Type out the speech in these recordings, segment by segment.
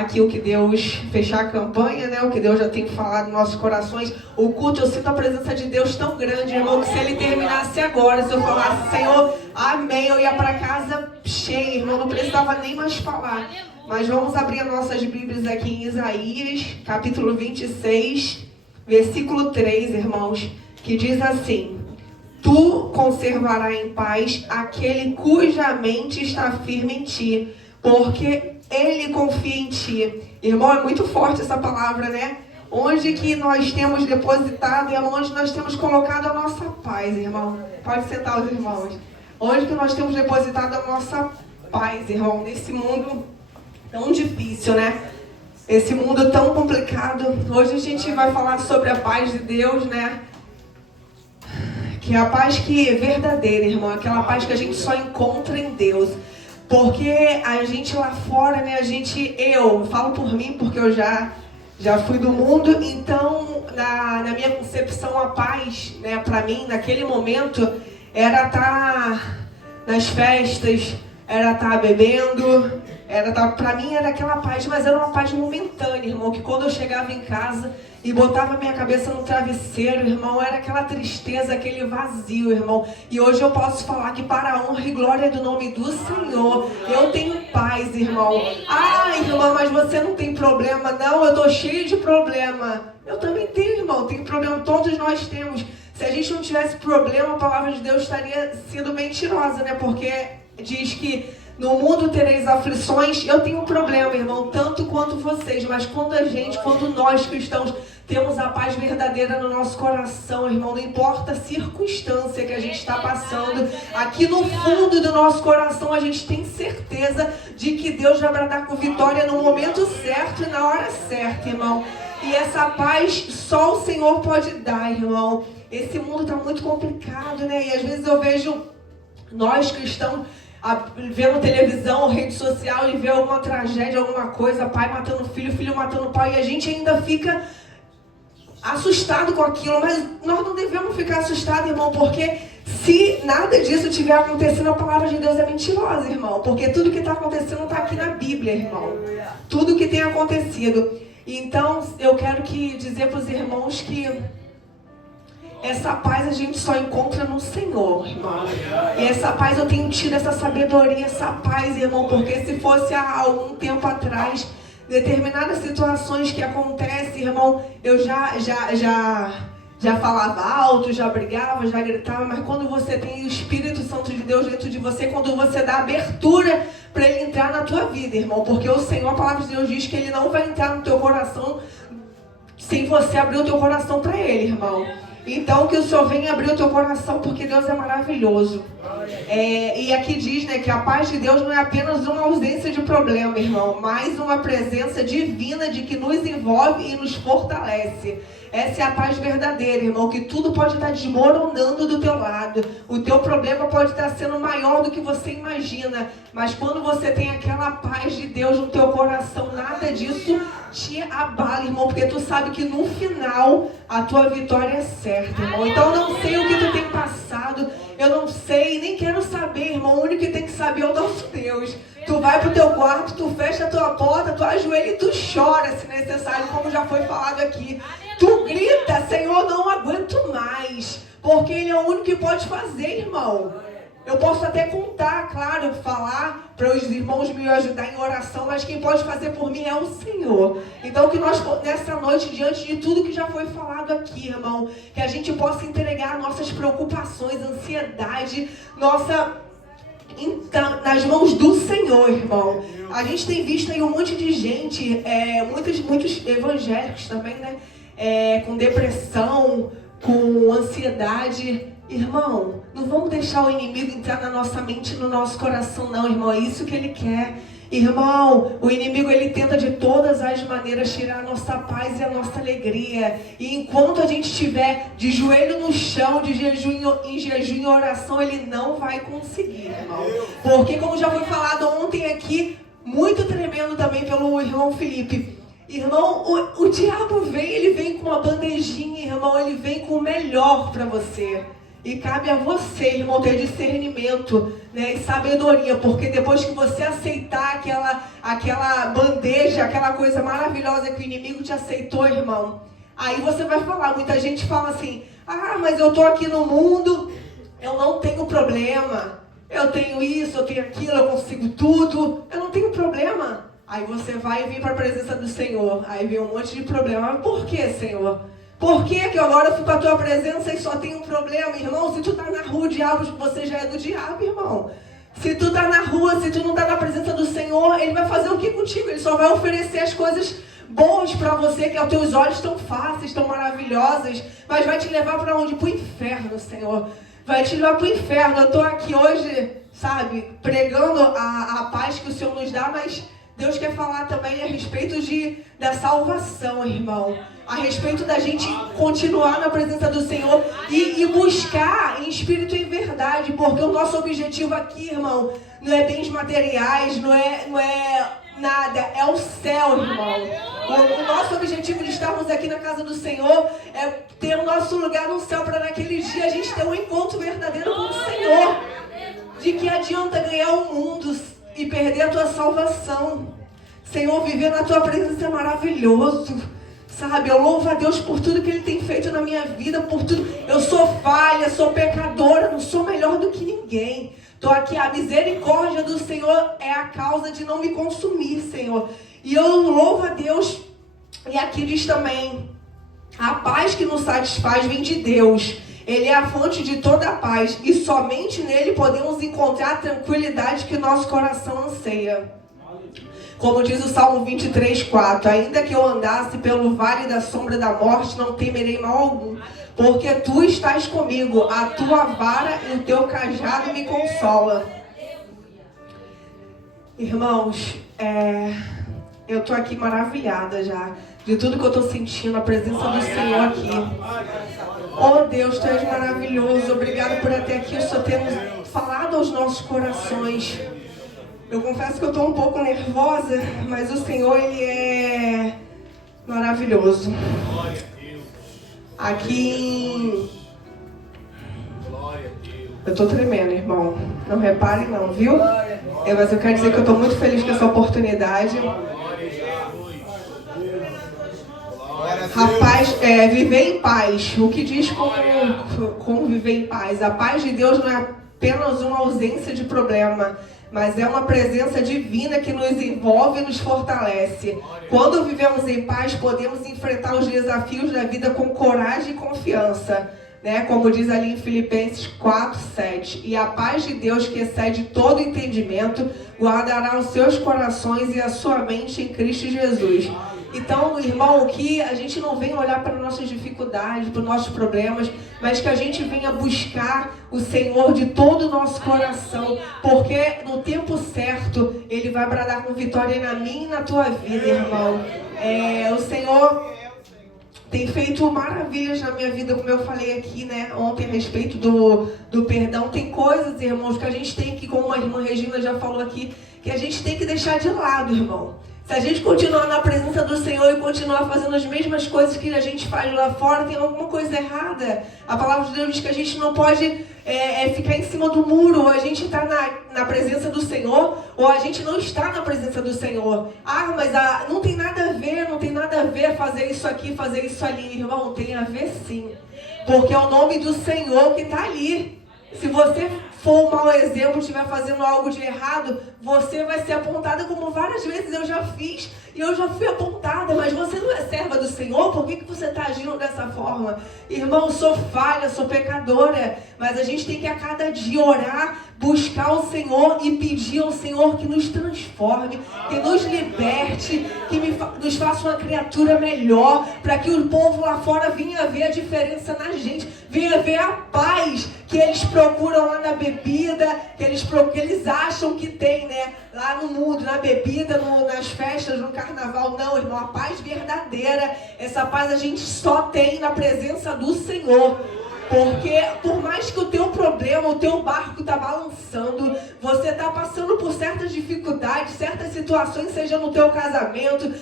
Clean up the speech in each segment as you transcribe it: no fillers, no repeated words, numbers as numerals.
aqui o que Deus, fechar a campanha, né? O que Deus já tem falado nos nossos corações. O culto, eu sinto a presença de Deus tão grande, irmão, que se ele terminasse agora, se eu falasse, Senhor, amém, eu ia para casa cheia, irmão, não precisava nem mais falar. Mas vamos abrir as nossas Bíblias aqui em Isaías, capítulo 26, versículo 3, irmãos, que diz assim: Tu conservarás em paz aquele cuja mente está firme em ti, porque ele confia em ti. Irmão, é muito forte essa palavra, né? Onde que nós temos depositado e onde nós temos colocado a nossa paz, irmão? Pode sentar os irmãos. Onde que nós temos depositado a nossa paz, irmão? Nesse mundo tão difícil, né? Esse mundo tão complicado. Hoje a gente vai falar sobre a paz de Deus, né? Que é a paz que é verdadeira, irmão. Aquela paz que a gente só encontra em Deus. Porque a gente lá fora, né? Eu falo por mim, porque eu já fui do mundo. Então, na minha concepção, a paz, né? Pra mim, naquele momento, era estar nas festas, era estar bebendo, pra mim era aquela paz, mas era uma paz momentânea, irmão, que quando eu chegava em casa e botava minha cabeça no travesseiro, irmão, era aquela tristeza, aquele vazio, irmão. E hoje eu posso falar que para a honra e glória do nome do Senhor, eu tenho paz, irmão. Ah, irmão, mas você não tem problema. Não, eu tô cheio de problema. Eu também tenho, irmão, tenho problema, todos nós temos. Se a gente não tivesse problema, a palavra de Deus estaria sendo mentirosa, né? Porque diz que no mundo tereis aflições. Eu tenho um problema, irmão, tanto quanto vocês. Mas quando nós cristãos temos a paz verdadeira no nosso coração, irmão, não importa a circunstância que a gente está passando, aqui no fundo do nosso coração a gente tem certeza de que Deus vai dar com vitória no momento certo e na hora certa, irmão. E essa paz só o Senhor pode dar, irmão. Esse mundo está muito complicado, né? E às vezes eu vejo nós cristãos vendo televisão, rede social e ver alguma tragédia, alguma coisa, pai matando filho, filho matando pai, e a gente ainda fica assustado com aquilo. Mas nós não devemos ficar assustados, irmão, porque se nada disso estiver acontecendo, a palavra de Deus é mentirosa, irmão, porque tudo que está acontecendo está aqui na Bíblia, irmão, tudo que tem acontecido. Então eu quero dizer para os irmãos que essa paz a gente só encontra no Senhor, irmão. E essa paz, eu tenho tido essa sabedoria, essa paz, irmão, porque se fosse há algum tempo atrás, determinadas situações que acontecem, irmão, eu já falava alto, já brigava, já gritava, mas quando você tem o Espírito Santo de Deus dentro de você, quando você dá abertura para ele entrar na tua vida, irmão, porque o Senhor, a palavra de Deus diz que ele não vai entrar no teu coração sem você abrir o teu coração para ele, irmão. Então que o Senhor venha abrir o teu coração, porque Deus é maravilhoso. E aqui diz, né, que a paz de Deus não é apenas uma ausência de problema, irmão, mas uma presença divina de que nos envolve e nos fortalece. Essa é a paz verdadeira, irmão, que tudo pode estar desmoronando do teu lado. O teu problema pode estar sendo maior do que você imagina. Mas quando você tem aquela paz de Deus no teu coração, nada disso te abala, irmão. Porque tu sabe que no final a tua vitória é certa, irmão. Então eu não sei o que tu tem passado. Eu não sei, nem quero saber, irmão. O único que tem que saber é o nosso Deus. Tu vai pro teu quarto, tu fecha a tua porta, tu ajoelha e tu chora, se necessário, como já foi falado aqui. Tu grita, Senhor, não aguento mais, porque Ele é o único que pode fazer, irmão. Eu posso até contar, claro, falar para os irmãos me ajudar em oração, mas quem pode fazer por mim é o Senhor. Então que nós, nessa noite, diante de tudo que já foi falado aqui, irmão, que a gente possa entregar nossas preocupações, ansiedade, nas mãos do Senhor, irmão. A gente tem visto aí um monte de gente, muitos evangélicos também, né? Com depressão, com ansiedade. Irmão, não vamos deixar o inimigo entrar na nossa mente e no nosso coração, não, irmão. É isso que ele quer. Irmão, o inimigo, ele tenta de todas as maneiras tirar a nossa paz e a nossa alegria. E enquanto a gente estiver de joelho no chão, em jejum e oração, ele não vai conseguir, irmão. Porque, como já foi falado ontem aqui, muito tremendo também pelo irmão Felipe, irmão, o diabo ele vem com uma bandejinha, irmão, ele vem com o melhor para você. E cabe a você, irmão, ter discernimento, né, e sabedoria, porque depois que você aceitar aquela bandeja, aquela coisa maravilhosa que o inimigo te aceitou, irmão, aí você vai falar. Muita gente fala assim: ah, mas eu tô aqui no mundo, eu não tenho problema, eu tenho isso, eu tenho aquilo, eu consigo tudo, eu não tenho problema. Aí você vai vir para a presença do Senhor, aí vem um monte de problema. Mas por que, Senhor? Por que agora eu fui para a tua presença e só tem um problema, irmão? Se tu tá na rua, o diabo, você já é do diabo, irmão. Se tu tá na rua, se tu não tá na presença do Senhor, ele vai fazer o que contigo? Ele só vai oferecer as coisas boas para você, que aos teus olhos tão fáceis, tão maravilhosas, mas vai te levar para onde? Para o inferno, Senhor. Vai te levar para o inferno. Eu estou aqui hoje, sabe, pregando a paz que o Senhor nos dá, mas Deus quer falar também a respeito da salvação, irmão. A respeito da gente continuar na presença do Senhor e buscar em espírito e em verdade, porque o nosso objetivo aqui, irmão, não é bens materiais, não é nada, é o céu, irmão. O nosso objetivo de estarmos aqui na casa do Senhor é ter o nosso lugar no céu, para naquele dia a gente ter um encontro verdadeiro com o Senhor. De que adianta ganhar o mundo e perder a tua salvação? Senhor, viver na tua presença é maravilhoso. Sabe, eu louvo a Deus por tudo que Ele tem feito na minha vida, por tudo. Eu sou falha, sou pecadora, não sou melhor do que ninguém. Estou aqui, a misericórdia do Senhor é a causa de não me consumir, Senhor. E eu louvo a Deus. E aqui diz também: a paz que nos satisfaz vem de Deus. Ele é a fonte de toda a paz. E somente nele podemos encontrar a tranquilidade que nosso coração anseia. Como diz o Salmo 23:4, ainda que eu andasse pelo vale da sombra da morte, não temerei mal algum, porque tu estás comigo, a tua vara e o teu cajado me consola. Irmãos, eu estou aqui maravilhada já, de tudo que eu estou sentindo, a presença do Senhor aqui. Oh Deus, tu és maravilhoso, obrigado por até aqui o Senhor ter falado aos nossos corações. Eu confesso que eu estou um pouco nervosa, mas o Senhor, Ele é maravilhoso. Aqui eu estou tremendo, irmão. Não repare não, viu? Mas eu quero dizer que eu estou muito feliz com essa oportunidade. Rapaz, viver em paz. O que diz como viver em paz? A paz de Deus não é apenas uma ausência de problema, mas é uma presença divina que nos envolve e nos fortalece. Quando vivemos em paz, podemos enfrentar os desafios da vida com coragem e confiança, né? Como diz ali em Filipenses 4:7. E a paz de Deus, que excede todo entendimento, guardará os seus corações e a sua mente em Cristo Jesus. Então, irmão, que a gente não venha olhar para nossas dificuldades, para os nossos problemas, mas que a gente venha buscar o Senhor de todo o nosso coração, porque no tempo certo Ele vai bradar com vitória na minha e na tua vida, irmão. O Senhor tem feito maravilhas na minha vida, como eu falei aqui, né, ontem a respeito do perdão. Tem coisas, irmãos, que a gente tem que, como a irmã Regina já falou aqui, que a gente tem que deixar de lado, irmão. Se a gente continuar na presença do Senhor e continuar fazendo as mesmas coisas que a gente faz lá fora, tem alguma coisa errada. A palavra de Deus diz que a gente não pode ficar em cima do muro. Ou a gente está na presença do Senhor, ou a gente não está na presença do Senhor. Ah, mas não tem nada a ver fazer isso aqui, fazer isso ali. Irmão, tem a ver sim. Porque é o nome do Senhor que está ali. Se você for um mau exemplo, estiver fazendo algo de errado, você vai ser apontada, como várias vezes eu já fiz, e eu já fui apontada. Mas você não é serva do Senhor? Por que você está agindo dessa forma? Irmão, sou falha, sou pecadora, mas a gente tem que a cada dia orar, buscar o Senhor e pedir ao Senhor que nos transforme, que nos liberte, que nos faça uma criatura melhor, para que o povo lá fora venha ver a diferença na gente, venha ver a paz que eles procuram lá na bebida, que eles acham que tem, né? Lá no mundo, na bebida, nas festas, no carnaval. Não, irmão, a paz verdadeira, essa paz a gente só tem na presença do Senhor. Porque por mais que o teu problema, o teu barco está balançando, você está passando por certas dificuldades, certas situações, seja no teu casamento,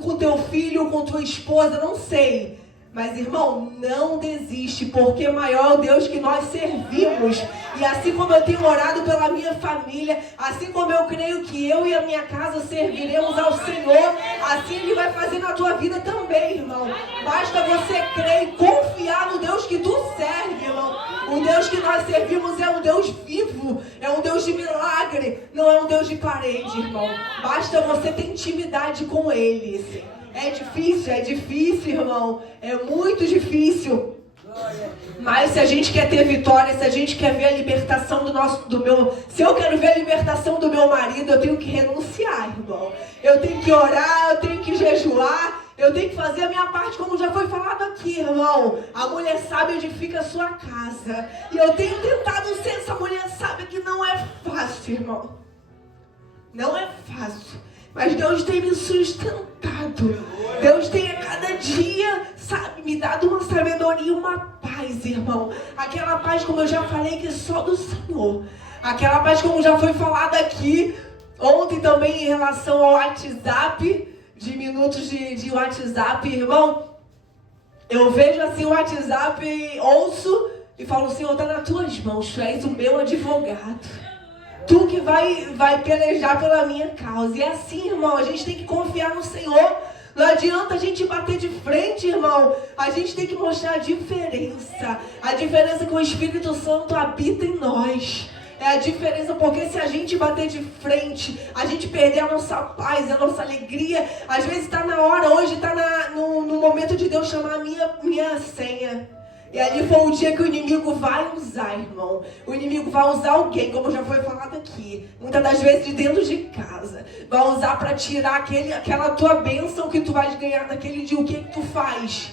com teu filho, com tua esposa, não sei. Mas, irmão, não desiste, porque maior é o Deus que nós servimos. E assim como eu tenho orado pela minha família, assim como eu creio que eu e a minha casa serviremos ao Senhor, assim Ele vai fazer na tua vida também, irmão. Basta você crer e confiar no Deus que tu serve, irmão. O Deus que nós servimos é um Deus vivo, é um Deus de milagre, não é um Deus de parede, irmão. Basta você ter intimidade com Ele. É difícil, irmão. É muito difícil. Mas se a gente quer ter vitória, se a gente quer ver a libertação se eu quero ver a libertação do meu marido, eu tenho que renunciar, irmão. Eu tenho que orar, eu tenho que jejuar, eu tenho que fazer a minha parte, como já foi falado aqui, irmão. A mulher sábia edifica a sua casa. E eu tenho tentado ser essa mulher sábia, que não é fácil, irmão. Não é fácil. Mas Deus tem me sustentado. Deus tem a cada dia, sabe, me dado uma sabedoria, uma paz, irmão. Aquela paz, como eu já falei, que é só do Senhor. Aquela paz, como já foi falado aqui ontem também em relação ao WhatsApp, de minutos de WhatsApp, irmão. Eu vejo assim o WhatsApp, ouço e falo, Senhor, está nas tuas mãos, tu és o meu advogado. Tu que vai pelejar pela minha causa. E é assim, irmão, a gente tem que confiar no Senhor. Não adianta a gente bater de frente, irmão. A gente tem que mostrar a diferença. A diferença que o Espírito Santo habita em nós. É a diferença, porque se a gente bater de frente, a gente perder a nossa paz, a nossa alegria. Às vezes está na hora, hoje está no momento de Deus chamar a minha senha. E ali foi o dia que o inimigo vai usar, irmão. O inimigo vai usar alguém, como já foi falado aqui. Muitas das vezes de dentro de casa. Vai usar para tirar aquela tua bênção que tu vais ganhar naquele dia. O que tu faz?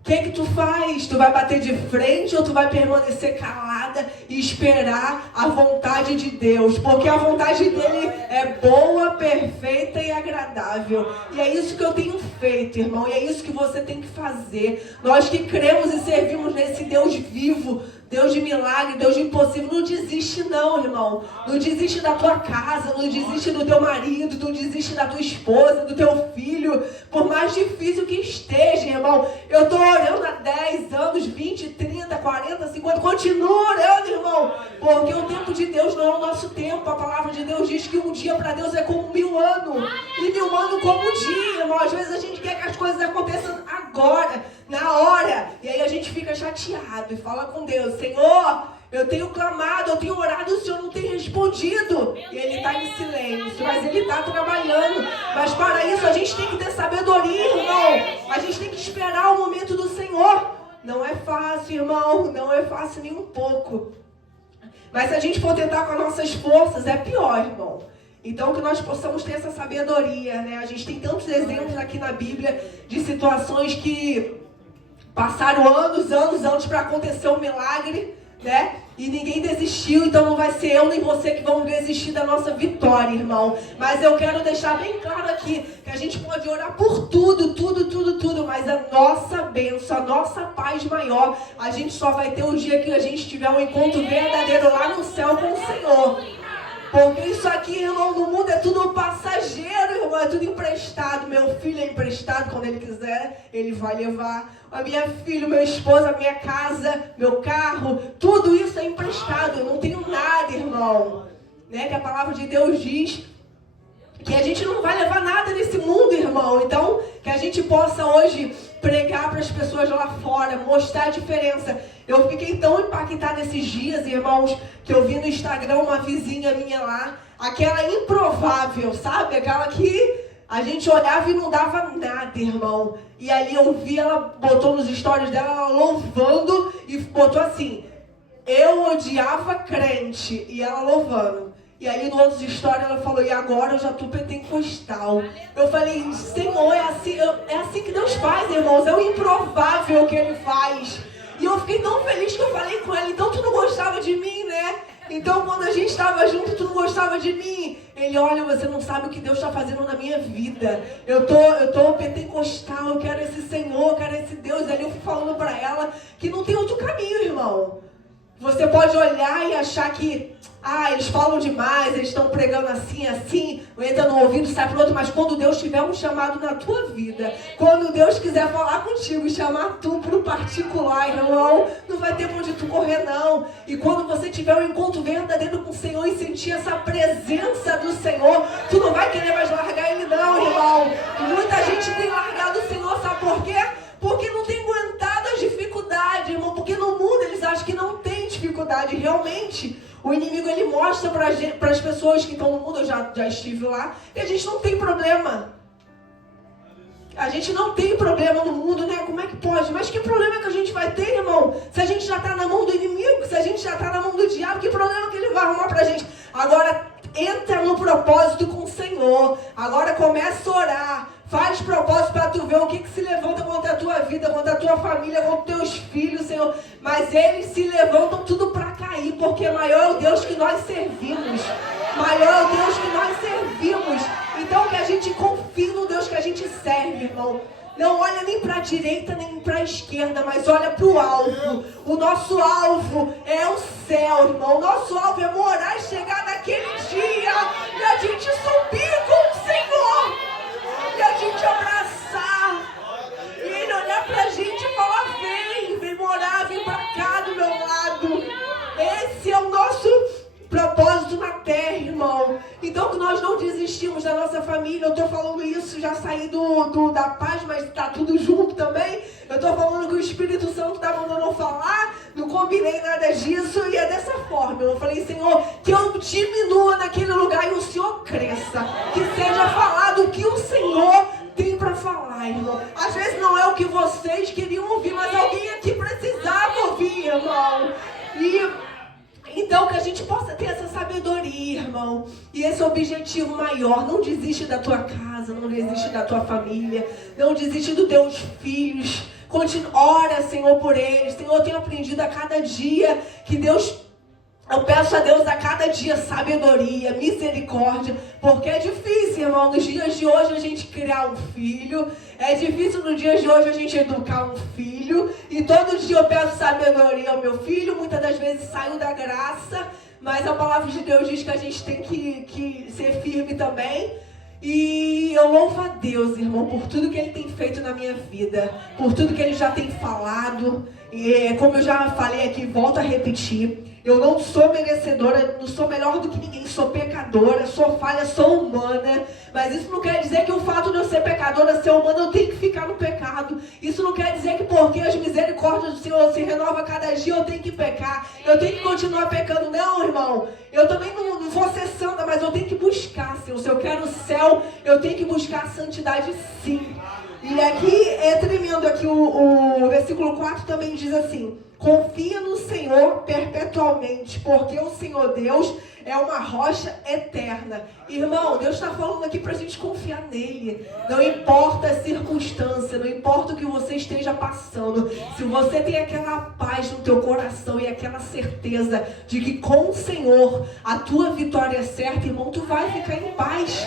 O que tu faz? Tu vai bater de frente ou tu vai permanecer calada e esperar a vontade de Deus? Porque a vontade dele é boa, perfeita e agradável. E é isso que eu tenho feito, irmão. E é isso que você tem que fazer. Nós que cremos e servimos nesse Deus vivo, Deus de milagre, Deus de impossível, não desiste não, irmão. Não desiste da tua casa, não desiste do teu marido, não desiste da tua esposa, do teu filho. Por mais difícil que esteja, irmão. Eu estou orando há 10 anos, 20, 30, 40, 50, continuo orando, irmão. Porque o tempo de Deus não é o nosso tempo. A palavra de Deus diz que um dia para Deus é como 1000 anos. E 1000 anos como um dia, irmão. Às vezes a gente quer que as coisas aconteçam agora, na hora. E aí a gente fica chateado e fala com Deus, Senhor, eu tenho clamado, eu tenho orado, o Senhor não tem respondido. E Ele está em silêncio, mas Ele está trabalhando. Mas para isso a gente tem que ter sabedoria, irmão. A gente tem que esperar o momento do Senhor. Não é fácil, irmão, não é fácil nem um pouco. Mas se a gente for tentar com as nossas forças, é pior, irmão. Então que nós possamos ter essa sabedoria, né? A gente tem tantos exemplos aqui na Bíblia de situações que passaram anos para acontecer um milagre, né? E ninguém desistiu, então não vai ser eu nem você que vamos desistir da nossa vitória, irmão. Mas eu quero deixar bem claro aqui que a gente pode orar por tudo, mas a nossa bênção, a nossa paz maior, a gente só vai ter o dia que a gente tiver um encontro verdadeiro lá no céu com o Senhor. Porque isso aqui, irmão, no mundo é tudo passageiro, irmão, é tudo emprestado. Meu filho é emprestado, quando ele quiser, ele vai levar. A minha filha, meu esposo, a minha casa, meu carro, tudo isso é emprestado. Eu não tenho nada, irmão. Né? Que a palavra de Deus diz que a gente não vai levar nada nesse mundo, irmão. Então, que a gente possa hoje pregar para as pessoas lá fora, mostrar a diferença. Eu fiquei tão impactada esses dias, irmãos, que eu vi no Instagram uma vizinha minha lá, aquela improvável, sabe? Aquela que a gente olhava e não dava nada, irmão. E ali eu vi, ela botou nos stories dela, ela louvando e botou assim, eu odiava crente, e ela louvando. E aí no outro stories ela falou, e agora eu já tô pentecostal. Eu falei, Senhor, é assim que Deus faz, irmãos, é o improvável que Ele faz. E eu fiquei tão feliz que eu falei com ela, então tu não gostava de mim, né? Então quando a gente estava junto, tu não gostava de mim. Ele, olha, você não sabe o que Deus está fazendo na minha vida. Eu tô pentecostal, eu quero esse Senhor, eu quero esse Deus. Ali eu fui falando para ela que não tem outro caminho, irmão. Você pode olhar e achar que, eles falam demais, eles estão pregando assim, entra no ouvido, sai pro outro, mas quando Deus tiver um chamado na tua vida, quando Deus quiser falar contigo, chamar tu pro particular, irmão, não vai ter pra onde tu correr, não. E quando você tiver um encontro verdadeiro com o Senhor e sentir essa presença do Senhor, tu não vai querer mais largar Ele, não, irmão. Muita gente tem largado o Senhor, sabe por quê? Porque não tem aguentado as dificuldades, irmão, porque no mundo eles acham que não tem dificuldade. Realmente, o inimigo, ele mostra para as pessoas que estão no mundo, eu já estive lá, e a gente não tem problema. A gente não tem problema no mundo, né? Como é que pode? Mas que problema que a gente vai ter, irmão? Se a gente já está na mão do inimigo, se a gente já está na mão do diabo, que problema que ele vai arrumar pra gente? Agora, entra no propósito com o Senhor. Agora começa a orar. Faz propósito para tu ver o que se levanta contra a tua vida, contra a tua família, contra os teus filhos, Senhor. Mas eles se levantam tudo para cair, porque maior é o Deus que nós servimos. Maior é o Deus que nós servimos. Então que a gente confie no Deus que a gente serve, irmão. Não olha nem para a direita, nem para a esquerda, mas olha para o alvo. O nosso alvo é o céu, irmão. O nosso alvo é morar e chegar naquele dia e a gente subir com o Senhor. E a gente abraçar. E Ele olhar pra gente e falar, vem morar, vem pra cá do meu lado. Esse é o nosso propósito na terra, irmão. Então que nós não desistimos da nossa família. Eu tô falando isso, já saí da paz, mas tá tudo junto também. Eu tô falando que o Espírito Santo tá mandando eu falar, não combinei nada disso, e é dessa forma. Eu falei, Senhor, que eu diminua naquele lugar e o Senhor cresça. Que seja falado o que o Senhor tem para falar, irmão. Às vezes não é o que vocês queriam ouvir, mas alguém aqui precisava ouvir, irmão. Então que a gente possa ter essa sabedoria, irmão. E esse objetivo maior. Não desiste da tua casa, não desiste da tua família, não desiste dos teus filhos. Ora, Senhor, por eles. Senhor, eu tenho aprendido a cada dia que eu peço a Deus a cada dia sabedoria, misericórdia, porque é difícil, irmão, nos dias de hoje a gente criar um filho, é difícil nos dias de hoje a gente educar um filho, e todo dia eu peço sabedoria ao meu filho, muitas das vezes saio da graça, mas a palavra de Deus diz que a gente tem que ser firme também. E eu louvo a Deus, irmão, por tudo que Ele tem feito na minha vida, por tudo que Ele já tem falado. E como eu já falei aqui, volto a repetir, eu não sou merecedora, não sou melhor do que ninguém, sou pecadora, sou falha, sou humana. Mas isso não quer dizer que o fato de eu ser pecadora, ser humana, eu tenho que ficar no pecado. Isso não quer dizer que porque as misericórdias do Senhor se renovam a cada dia, eu tenho que pecar, eu tenho que continuar pecando. Não, irmão, eu também não vou ser santa, mas eu tenho que buscar, Senhor. Se eu quero o céu, eu tenho que buscar a santidade, sim. E aqui é tremendo, aqui o versículo 4 também diz assim: confia no Senhor perpetuamente, porque o Senhor Deus é uma rocha eterna. Irmão, Deus está falando aqui para a gente confiar nele. Não importa a circunstância, não importa o que você esteja passando. Se você tem aquela paz no teu coração e aquela certeza de que com o Senhor a tua vitória é certa, irmão, tu vai ficar em paz.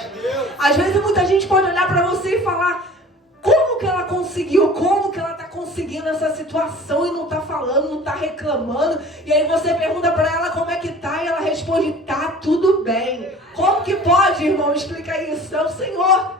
Às vezes muita gente pode olhar para você e falar: como que ela conseguiu? Como que ela está conseguindo essa situação e não está falando, não está reclamando? E aí você pergunta para ela como é que tá e ela responde: tá tudo bem. Como que pode, irmão? Explica isso. É o Senhor.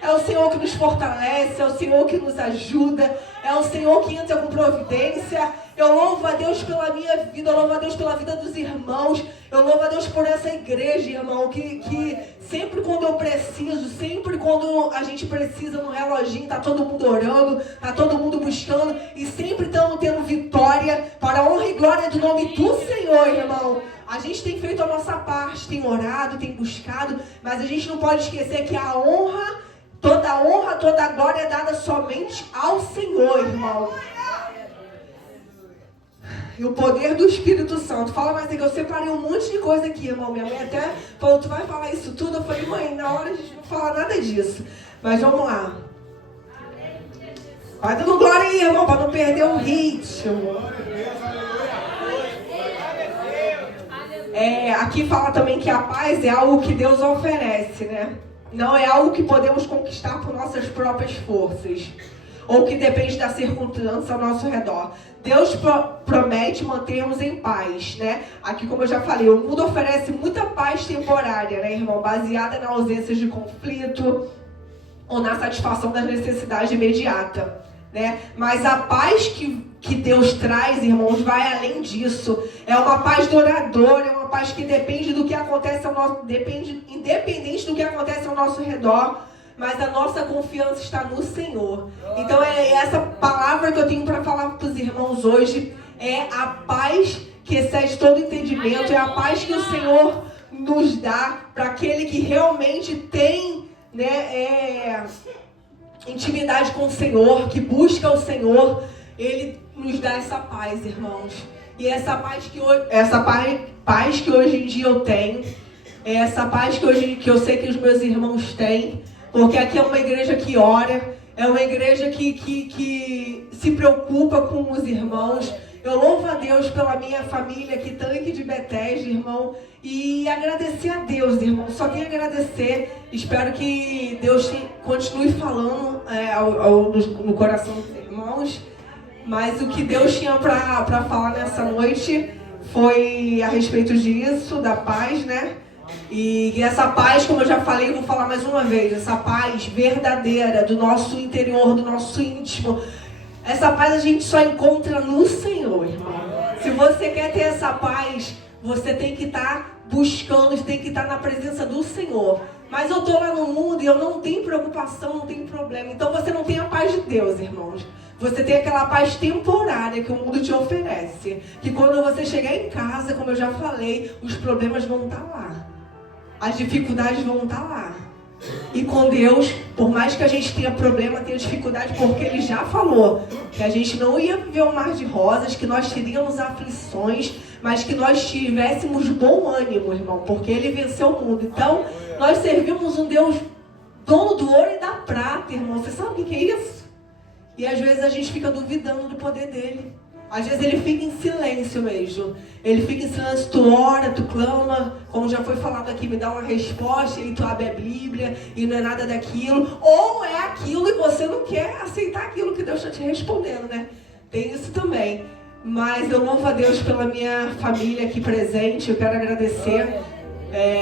É o Senhor que nos fortalece, é o Senhor que nos ajuda, é o Senhor que entra com providência. Eu louvo a Deus pela minha vida, eu louvo a Deus pela vida dos irmãos, eu louvo a Deus por essa igreja, irmão, que sempre quando eu preciso, sempre quando a gente precisa no reloginho, tá todo mundo orando, tá todo mundo buscando, e sempre estamos tendo vitória para a honra e glória do nome do Senhor, irmão. A gente tem feito a nossa parte, tem orado, tem buscado, mas a gente não pode esquecer que a honra, toda a glória é dada somente ao Senhor, irmão. E o poder do Espírito Santo. Fala mais aí, que eu separei um monte de coisa aqui, irmão. Minha mãe até falou: tu vai falar isso tudo? Eu falei: mãe, na hora a gente não fala nada disso. Mas vamos lá. Vai dando glória aí, irmão, para não perder o ritmo. Aqui fala também que a paz é algo que Deus oferece, né? Não é algo que podemos conquistar por nossas próprias forças. ou que depende da circunstância ao nosso redor. Deus promete mantermos em paz, né? Aqui, como eu já falei, o mundo oferece muita paz temporária, né, irmão? Baseada na ausência de conflito ou na satisfação das necessidades imediatas, né? Mas a paz que Deus traz, irmãos, vai além disso. É uma paz duradoura, é uma paz que depende do que acontece ao nosso, independente do que acontece ao nosso redor, mas a nossa confiança está no Senhor. Então é essa palavra que eu tenho para falar para os irmãos hoje, é a paz que excede todo entendimento, é a paz que o Senhor nos dá para aquele que realmente tem, né, intimidade com o Senhor, que busca o Senhor. Ele nos dá essa paz, irmãos. E essa paz que hoje em dia eu tenho, é essa paz que eu sei que os meus irmãos têm, porque aqui é uma igreja que ora, é uma igreja que se preocupa com os irmãos. Eu louvo a Deus pela minha família aqui, Tanque de Bethesda, irmão, e agradecer a Deus, irmão. Só tenho a agradecer. Espero que Deus continue falando no coração dos irmãos. Mas o que Deus tinha para falar nessa noite foi a respeito disso, da paz, né? E essa paz, como eu já falei, vou falar mais uma vez, essa paz verdadeira do nosso interior, do nosso íntimo. Essa paz a gente só encontra no Senhor, irmão. Se você quer ter essa paz, você tem que estar buscando, você tem que estar na presença do Senhor. Mas eu estou lá no mundo e eu não tenho preocupação, não tenho problema. Então você não tem a paz de Deus, irmãos. Você tem aquela paz temporária que o mundo te oferece. Que quando você chegar em casa, como eu já falei, os problemas vão estar lá. As dificuldades vão estar lá. E com Deus, por mais que a gente tenha problema, tenha dificuldade, porque Ele já falou que a gente não ia viver um mar de rosas, que nós teríamos aflições, mas que nós tivéssemos bom ânimo, irmão, porque Ele venceu o mundo. Então, nós servimos um Deus dono do ouro e da prata, irmão. Você sabe o que é isso? E às vezes a gente fica duvidando do poder dele. Às vezes ele fica em silêncio mesmo. Ele fica em silêncio, tu ora, tu clama, como já foi falado aqui, me dá uma resposta, e tu abre a Bíblia, e não é nada daquilo. Ou é aquilo e você não quer aceitar aquilo que Deus está te respondendo, né? Tem isso também. Mas eu louvo a Deus pela minha família aqui presente, eu quero agradecer.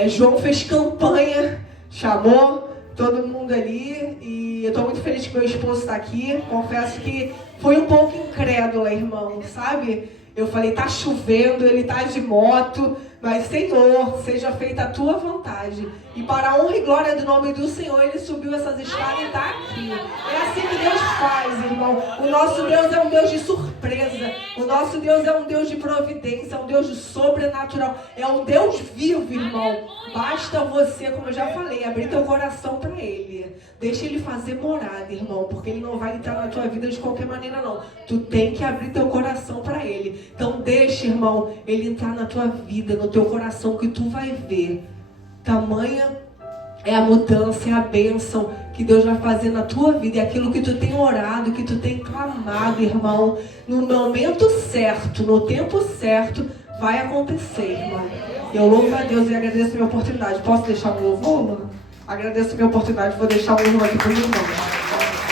João fez campanha, chamou todo mundo ali, e eu estou muito feliz que meu esposo está aqui. Confesso que foi um pouco incrédula, irmão, sabe? Eu falei, tá chovendo, ele tá de moto, mas Senhor, seja feita a tua vontade. E para a honra e glória do nome do Senhor, ele subiu essas escadas e está aqui. É assim que Deus faz, irmão. O nosso Deus é um Deus de surpresa. O nosso Deus é um Deus de providência, é um Deus de sobrenatural. É um Deus vivo, irmão. Basta você, como eu já falei, abrir teu coração para Ele. Deixa Ele fazer morada, irmão, porque Ele não vai entrar na tua vida de qualquer maneira, não. Tu tem que abrir teu coração para Ele. Então deixa, irmão, Ele entrar na tua vida, no teu coração, que tu vai ver. Tamanha é a mudança, é a bênção que Deus vai fazer na tua vida. É aquilo que tu tem orado, que tu tem clamado, irmão. No momento certo, no tempo certo, vai acontecer, irmão. Eu louvo a Deus e agradeço a minha oportunidade. Posso deixar um louvor, mano? Agradeço a minha oportunidade, vou deixar um louvor aqui para os irmãos.